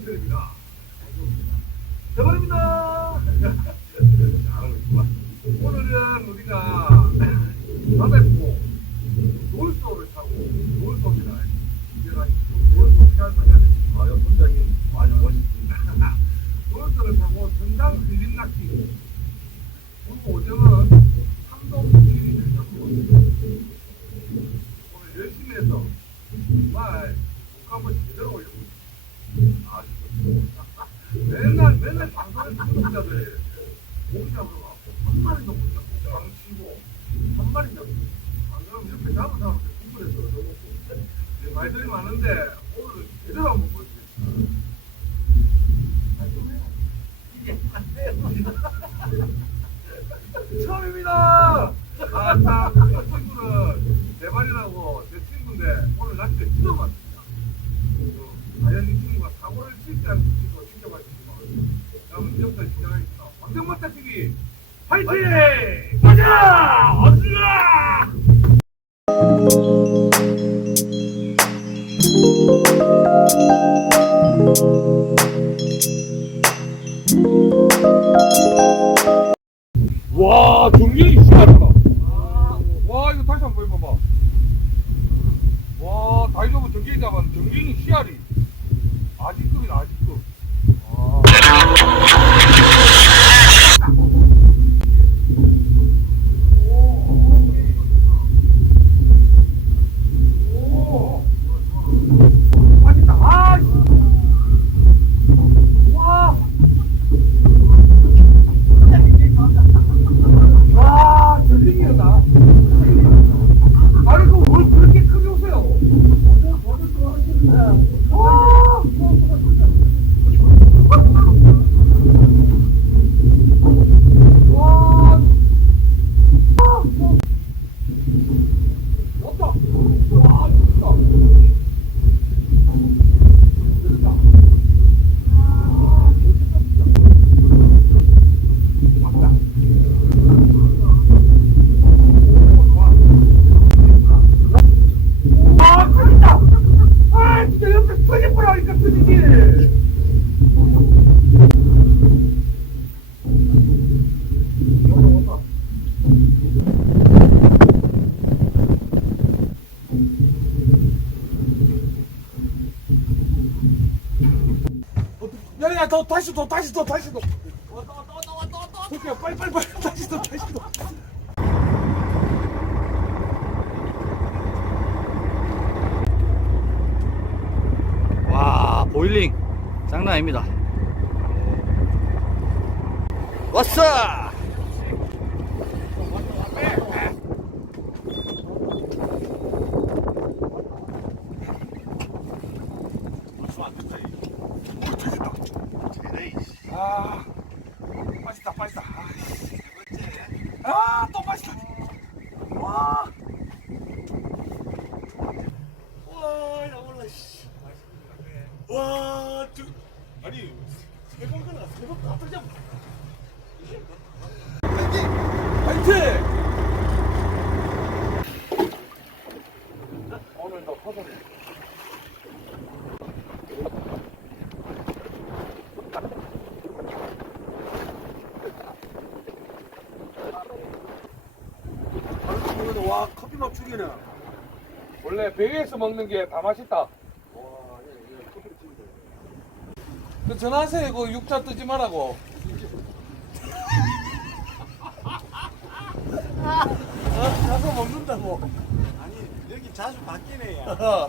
정명철입니다. 대박입니다. 말들이 많은데 와, 경력이 심하다. 와, 이거 다시 한번 보여봐봐. 와, 다이저브 전갱이 잡았는데, 전갱이 씨알이. 아직급이다, 아직급. 와. 오. 맛있다. 아, 와. 와, 전쟁이다. 아니, 그뭘 그렇게 크게 오세요? 와! 와! 왔다! 와, 좋다. 좋다. 아, 좋다, 진짜. 왔다. 아, 터진다! 아, 진짜 옆에 터질 뻔하니까 터지지! 온다, 온다. 야, 야, 더, 다시 더, 다시 더. 왔다, 왔다, 왔다, 왔다, 왔다. 그렇게 빨리, 빨리, 빨리, 다시 더, 다시 더. 와, 보일링. 장난 아닙니다. 왔어! 아, 맛있다, 맛있다. 아, 아, 또 맛있다. 와. 와, 야, 몰라, 씨. 와, 저, 아니, 세번 가나, 세번 가득 잡 화이팅! 오늘도 허전해. 아니, 와, 죽이네. 원래 배에서 먹는 게 다 맛있다. 그 전화하세요. 그 육자 뜨지 말라고. 어, 가서 먹는다고. 아니 여기 자주 바뀌네 야.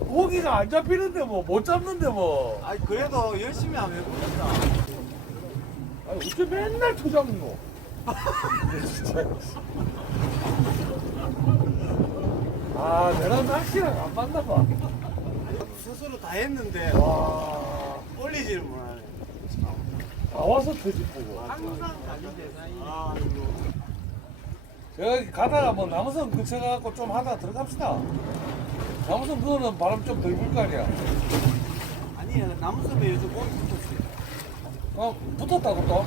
고기가 안 잡히는데 뭐 못 잡는데 뭐. 아니 그래도 열심히 하면 해보겠다. 아니, 어째 맨날 투잡노? 진짜. 아, 내가 낚시랑 안 맞나 봐. 스스로 다 했는데 와, 올리지를 못하네. 나와서 터지고. 항상 가는 대상이. 아 이거. 여기 가다가 뭐 나무선 근처 가갖고 좀 하다 들어갑시다. 나무섬 그거는 바람 좀 덜 불 거 아니야. 아니 나무섬에 요즘 고기 붙었어요. 어, 붙었다고 또?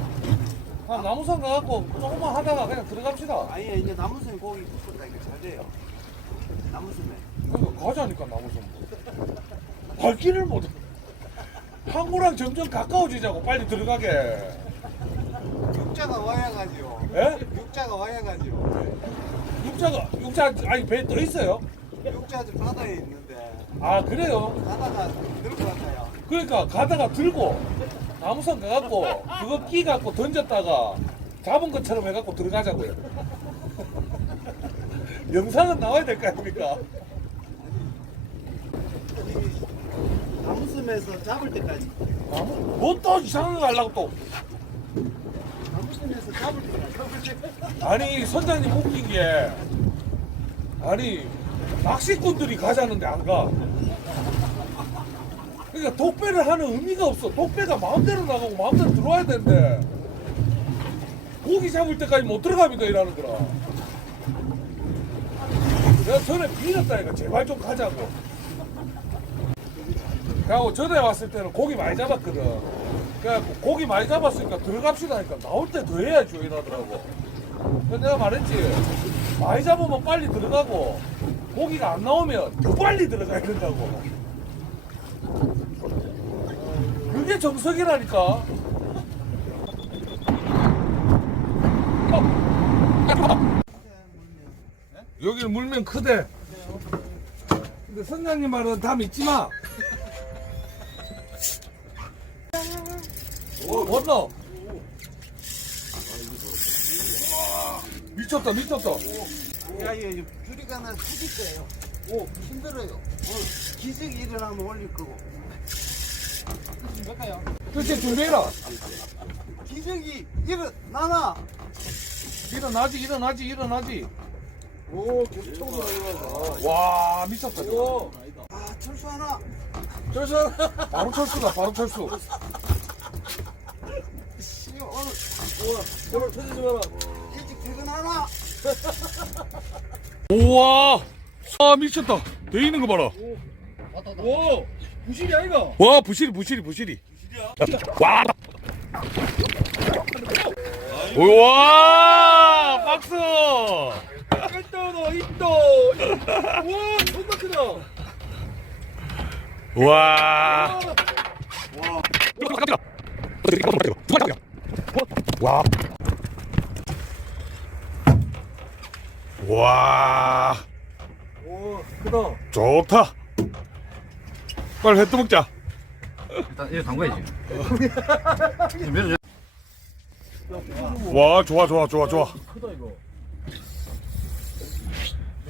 아, 나무섬 가갖고 조금만 하다가 그냥 들어갑시다. 아니 이제 나무섬에 고기 붙었다니까 잘 돼요. 나무섬에. 그러니까 가자니까 나무섬. 발길을 못. 해. 항구랑 점점 가까워지자고 빨리 들어가게. 육자가 와야 가지요. 예? 육자가 와야 가지요. 육자가 육자 아니 배에 떠 있어요? 육자도 바다에 있는데 아 그래요? 가다가 들고 갔어요. 그러니까 가다가 들고 나무선 가갖고 그거 끼 갖고 던졌다가 잡은 것처럼 해갖고 들어가자고요. 영상은 나와야 될 거 아닙니까? 이 나무섬에서 잡을 때까지. 나무 뭐또 이상한 거 하려고 또 나무섬에서 잡을 때까지. 아니 선장님 웃긴 게 아니 낚시꾼들이 가자는데 안 가. 그러니까 독배를 하는 의미가 없어. 독배가 마음대로 나가고 마음대로 들어와야 되는데 고기 잡을 때까지 못 들어갑니다 이라는 거라. 내가 전에 빌렸다니까 제발 좀 가자고. 그리고 전에 왔을 때는 고기 많이 잡았거든. 그래갖고 고기 많이 잡았으니까 들어갑시다 하니까 나올 때 더 해야죠 이러더라고. 그래서 내가 말했지. 많이 잡으면 빨리 들어가고 고기가 안 나오면 더 빨리 들어가야 된다고. 그게 정석이라니까. 어. 여기는 물면 크대. 근데 선장님 말은 다 믿지 마. 오, 왔나? 미쳤다, 미쳤다. 야 이거 줄이가 나 터질 거예요. 오 힘들어요. 기색이 일어나면 올릴 거고. 그렇게 준비해라. 기색이 일어나나. 일어나지, 일어나지, 일어나지. 오 계속 들어가서. 와, 미쳤다. 저거. 아 철수 하나. 철수. 바로 철수다, 바로 철수. 씨 오늘 제발 터지지 마라. 일찍 퇴근하나. 우와. 아, 미쳤다. 돼 있는 거 봐라. 와, 부실이 아이가? 와, 부실이, 부실이, 부실이. 와. 우와, 박수. 있다, 있다. 와, 존나 크다. 와. 와. 와. 오 크다. 좋다. 빨리 회 떠먹자. 일단 이거 담가야지. 와, 좋아, 좋아, 좋아, 좋아. 크다 이거.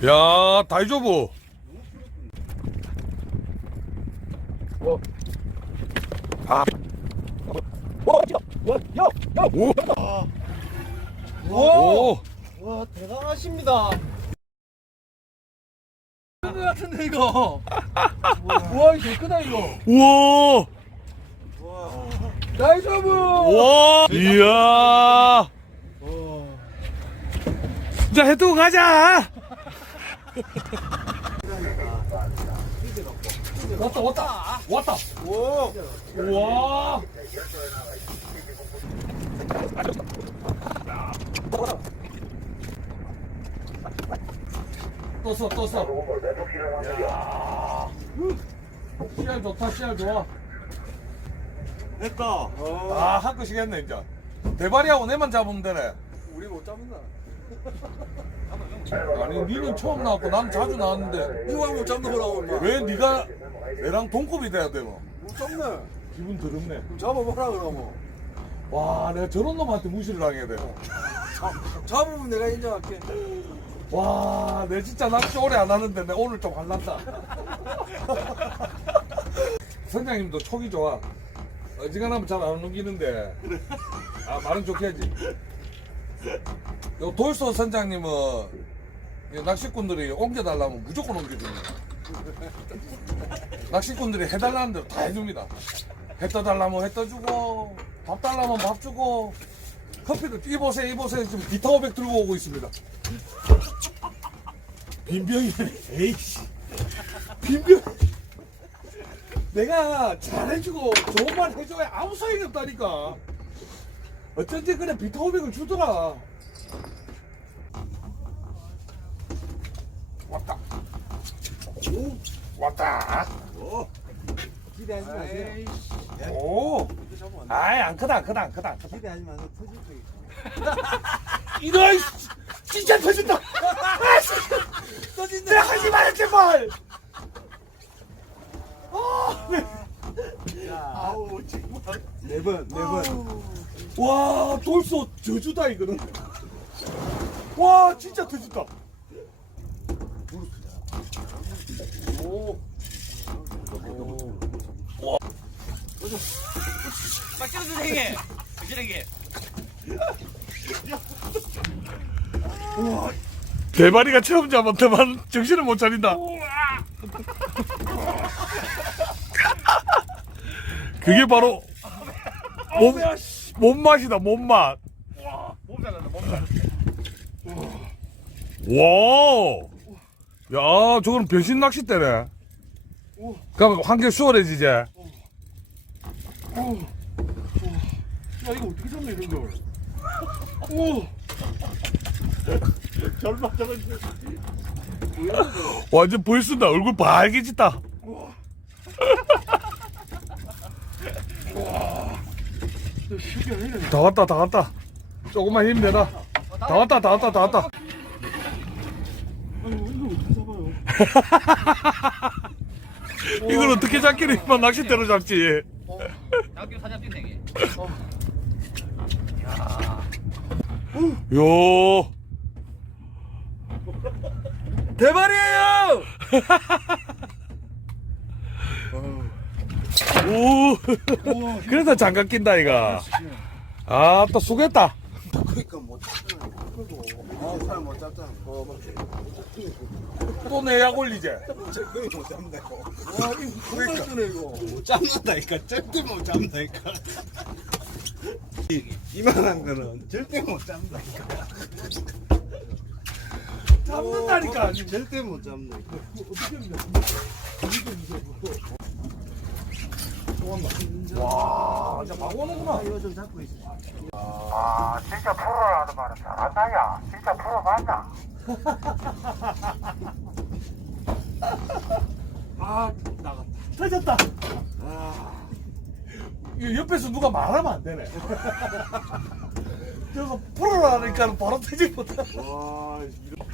야, 다이조부. 아. 오. 오. 와 대단하십니다. 큰거 같은데 이거. 와, 이거 크다 이거. 우와. 다이소브. 와. 이야. 자, 해 뜨고 가자. 왔다, 왔다. 왔다. 오. 우와. 떴어, 떴어. 야. 씨알 좋다, 씨알 좋아. 됐다. 아, 한 끗씩 했네, 이제. 대발이하고 내만 잡으면 되네. 우리 못 잡는다. 아니, 니는 처음 나왔고, 난 자주 나왔는데. 이거 못 잡는 거라고. 왜 니가 내랑 동급이 돼야 되노? 못 잡네. 기분 더럽네. 잡아보라 그러면. 와, 내가 저런 놈한테 무시를 당해야 돼. 잡으면 내가 인정할게. 와, 내 진짜 낚시 오래 안 하는데 내 오늘 좀 갈랐다. 선장님도 촉이 좋아. 어지간하면 잘 안 넘기는데. 아, 말은 좋게 하지. 요 돌소 선장님은 이 낚시꾼들이 옮겨달라면 무조건 옮겨줍니다. 낚시꾼들이 해달라는 대로 다 해줍니다. 해 떠달라면 해 떠주고, 밥 달라면 밥 주고, 커피도 이보세요, 이보세요. 지금 500 들고 오고 있습니다. 빈병이네. 에이씨. 빈병. 내가 잘해주고 좋은 말 해줘야 아무 소용이 없다니까. 어쩐지 그래 비타오백을 주더라. 왔다. 오, 왔다. 기대하지 마세요. 오. 아이 안 크다 안 크다 안 크다 안 크다. 기대하지 마세요. 터질 거예요. 이런 씨, 진짜 터진다. 아, 씨. 터진다. 내가 하지 마라 제발. 아, 네. 아우 정말. 네 번, 네 번. 와 돌소 저주다 이거는. 와 진짜 터진다. 오. 빡 치는 선생님. 그지랭이. 대바리가 처음 잡았더만 정신을 못 차린다. 그게 바로 몸, 몸맛이다 몸맛. 몸 잘난다 몸 잘. 와. 야, 저거는 변신 낚싯대네. 그럼 환경 수월해지지. 야, 이거 어떻게 잡냐, 이런 걸. 오. 절마 저런. 완전 벌쓴다. 얼굴 빨개졌다. 다 왔다, 다 왔다. 조금만 힘 내라. 다 왔다, 다 왔다, 다 왔다. 이 걸 어떻게 잡기를 이만 낚싯대로 잡지? 장교 사장 띵생이. 요. 대발이에요. 오. 그래서 장갑 낀다 이가. 아, 또 수겠다. 그러니까 못. 어, 막 또 내약 올리지. 거의 못 잡는다고. 와, 이거 정말 쓰네 이거. 못 잡는다니까. 절대 못 잡는다니까. 이- 이만한 거는 절대 못 잡는다니까. 잡는다니까. 절대 못 잡는다니까. 와, 진짜 막 오는구나. 이거 좀 잡고 있어. 아 진짜 프로라는 말은 잘한다 야 진짜 프로 맞나? 아, 나갔다. 터졌다. 이거 옆에서 누가 말하면 안 되네. 그래서 풀어라니까 바로 못하. 와,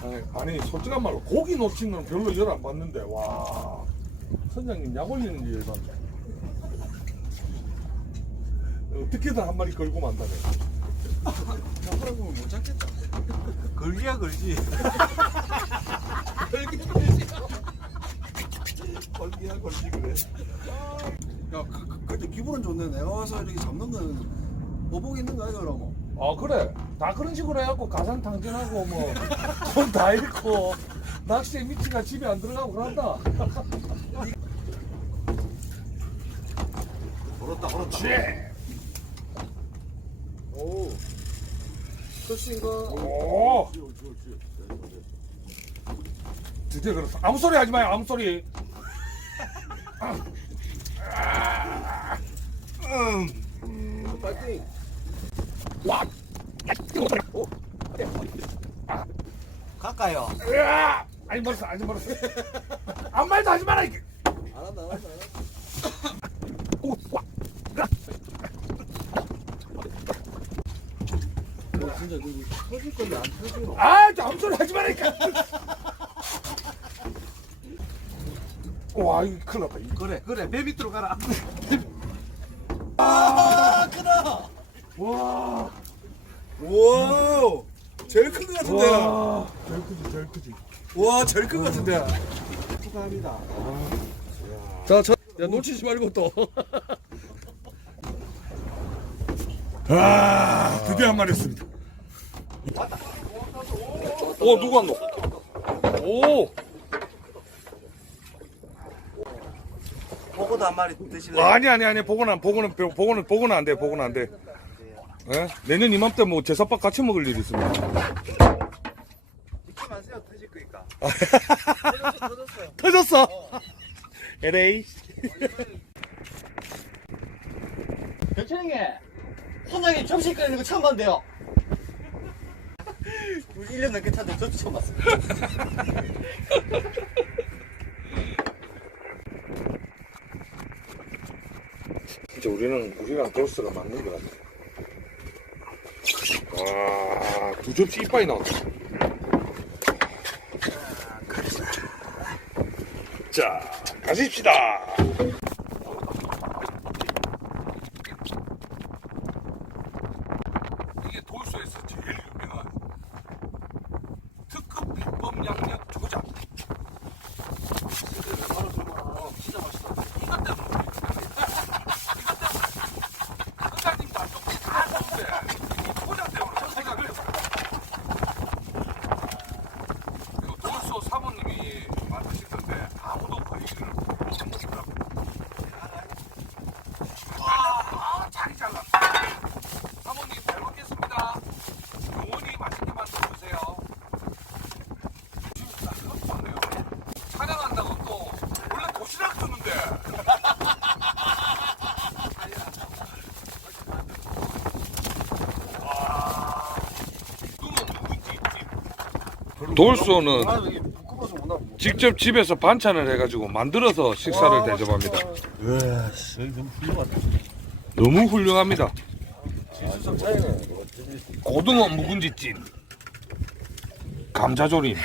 아니, 아니 솔직한 말로 고기 놓친 건 별로 열 안 받는데 와 선장님 약 올리는지 열받네 어떻게든 한 마리 걸고 만다네 나보라고 못 잡겠다. 걸기야 걸기. 걸기 걸기. 걸기야 걸기 그래. 야, 그, 그, 근데 기분은 좋네. 내가 와서 이렇게 잡는 거는 보복 있는 거 아이가 그러면. 아 그래 다 그런 식으로 해갖고 가산 탕진하고 뭐돈다 잃고 낚시에 미치가 집에 안 들어가고 그런다 걸었다 걸었다. 오. 크신가? 오 드디어 그렇어 아무 소리 하지 마요 아무 소리 음. 파이팅. 와 갈까요? 으아! 아니 멀었어 아직 멀었어 아무 말도 하지 마라 이게 알았다 알았다 알았다. 오, 와. 어, 진짜 그 터질 건데 안 터지노. 아, 저 아무 소리 하지 말라니까. 와, 이거 큰일 났다. 이거. 그래 그래 배 밑으로 가라. 아 크다. 와, 와 제일 큰것 같은데. 와, 제일 크지, 제일 크지. 와 제일 큰것 같은데. 축하합니다. 자, 저, 야, 놓치지 말고 또. 아, 드디어 한 마리 했습니다. 어 누구 안 넣어? 오. 보고도 한 마리 드실래요? 아니 아니 아니 보고는 보고는 보고는 보고는 안 돼. 보고는 안 돼. 예? 내년 이맘때 뭐 제사밥 같이 먹을 일이 있습니다. 느낌 안 세요 터질 거니까. 터졌어. 터졌어. LA. 대천이게 혼나게 점심 끓이는 거 처음 봤는데요. 우리 1년 넘게 찾아 저도 처음 봤어. 진짜 우리는 우리랑 도스가 맞는 것 같아. 와, 두 접시 이빨이 나왔다. 자, 가십시다. 돌소는 직접 집에서 반찬을 해가지고 만들어서 식사를 대접합니다. 너무 훌륭합니다. 고등어 묵은지 찜, 감자조림.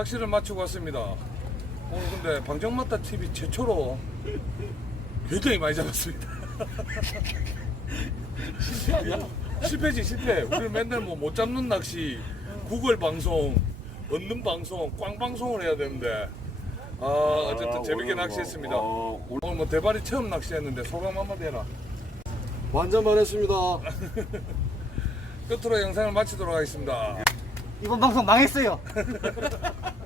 낚시를 마치고 왔습니다. 오늘 근데 방정맞다 TV 최초로 굉장히 많이 잡았습니다. 실패 아니야? 실패지 실패. 우리 맨날 뭐 못 잡는 낚시, 구글 방송, 얻는 방송, 꽝 방송을 해야 되는데 아 어쨌든 아, 재밌게 낚시했습니다. 아, 오늘 뭐 대발이 처음 낚시했는데 소감 한마디 해라. 완전 반했습니다. 끝으로 영상을 마치도록 하겠습니다. 이번 방송 망했어요.